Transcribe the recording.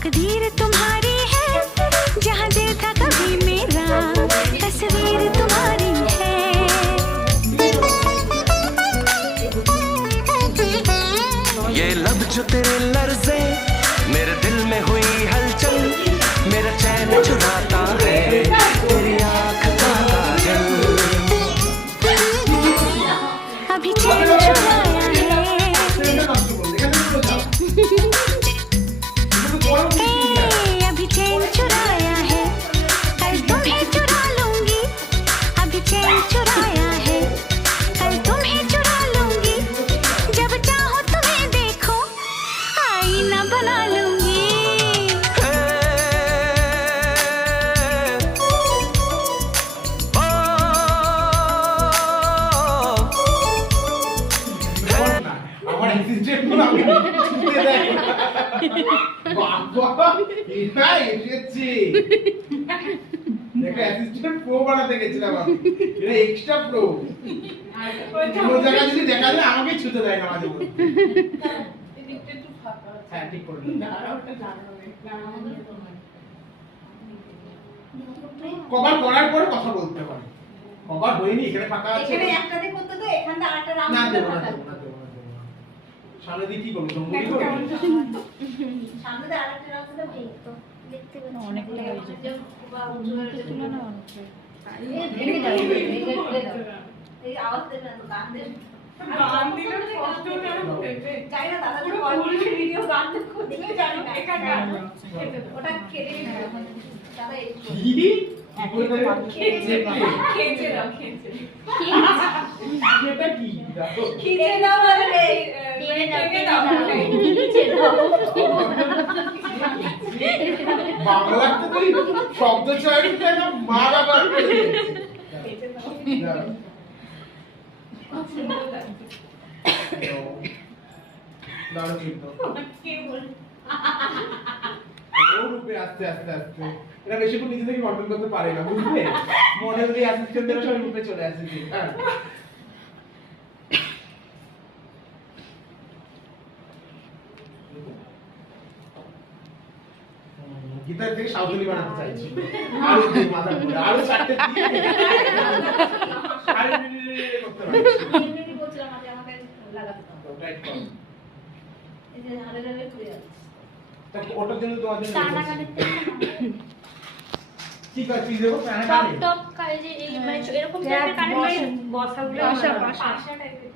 तकदीर तुम्हारी है, जहाँ दिल था कभी मेरा, तस्वीर तुम्हारी है। ये लब जो तेरे लर्जे, मेरे दिल में हुई हलचल, मेरा चैन चुराता है तेरी आँख का काजल। अभी चैन चुराया है, अभी चैन चुराया है, कल तुम्हें चुरा लूंगी। अभी चैन चुराया है, कल तुम्हें चुरा लूंगी। जब चाहो तुम्हें देखो, आईना बना लूंगी। আমার অ্যাসিস্ট্যান্ট গুলো আমি ছুটে দেয় বাবা এটা এসেছে দেখো অ্যাসিস্ট্যান্ট প্রো বানাতে গেছিলাম আমি এটা এক্সট্রা প্রো কোনো জায়গা যদি দেখা যায় আমাকে ছুটে দেয় না মাঝে মধ্যে এদিকটা একটু ফাঁকা আছে। হ্যাঁ ঠিক করে না ওটা জানানো নেই না আমাদের তো নয়। কভার করার পরে কথা বলতে পারি কভার হয়নি এখানে ফাঁকা আছে এখানে একটাতে করতে তো এখানটা আরেকটা রাউন্ড না করতে দেবো না ফাঁকা দেবো না দেবো না দেবো না। সামনে দিয়ে কি করবো জঙ্গলি দেখো করবো কেমন সামনে দিয়ে আরেকটা রাউন্ড করতে এই তো দেখতে পাচ্ছি অনেকটা হয়েছে বা উঁচু হয়েছে তুলে না অনেকটা এই ভেঙে যাবে ভেঙে যাবে এই আওয়াজ দেবে না তো গান দেবে গান দিলে কষ্ট কেন পেতে চাই না দাদা পুরো ফুল ভিডিও গান দিলে জানি না একা গান ওটা কেটে দাদা এই কি খেয়েছে দাও খেয়েছে এটা কি দেখো খেয়ে দাও মানে খেয়ে দাও খেয়ে দাও বাংলাতে তুই শব্দ চয়নটা না মা বাবার করে দিয়েছিস। দাঁড়াও কিন্তু ও রূপে আস্তে আস্তে আস্তে এরা বেশিক্ষণ নিজে থেকে কন্ট্রোল করতে পারে না বুঝলে মডেল দিয়ে অ্যাসিস্ট্যান্টদের সব রূপে চলে আসে হ্যাঁ গীতার থেকে সাউথলি বানাতে চাইছি আরো দিয়ে মাথা ঘুরে আরো চারটে দিয়ে আরে করতে পারছি এমনি বলছিলাম আজ আমাকে লাগাতে দাও রাইট করো এই যে হালে হালে ঘুরে যাচ্ছে তা ওটার জন্য তোমাদের টানা কানেরটা কি কাজ কি দেবো টানা টপ কানে টপ কাজ যে এই মানে এরকম টাইপের কানের বসাগুলো বসা পাশা টাইপের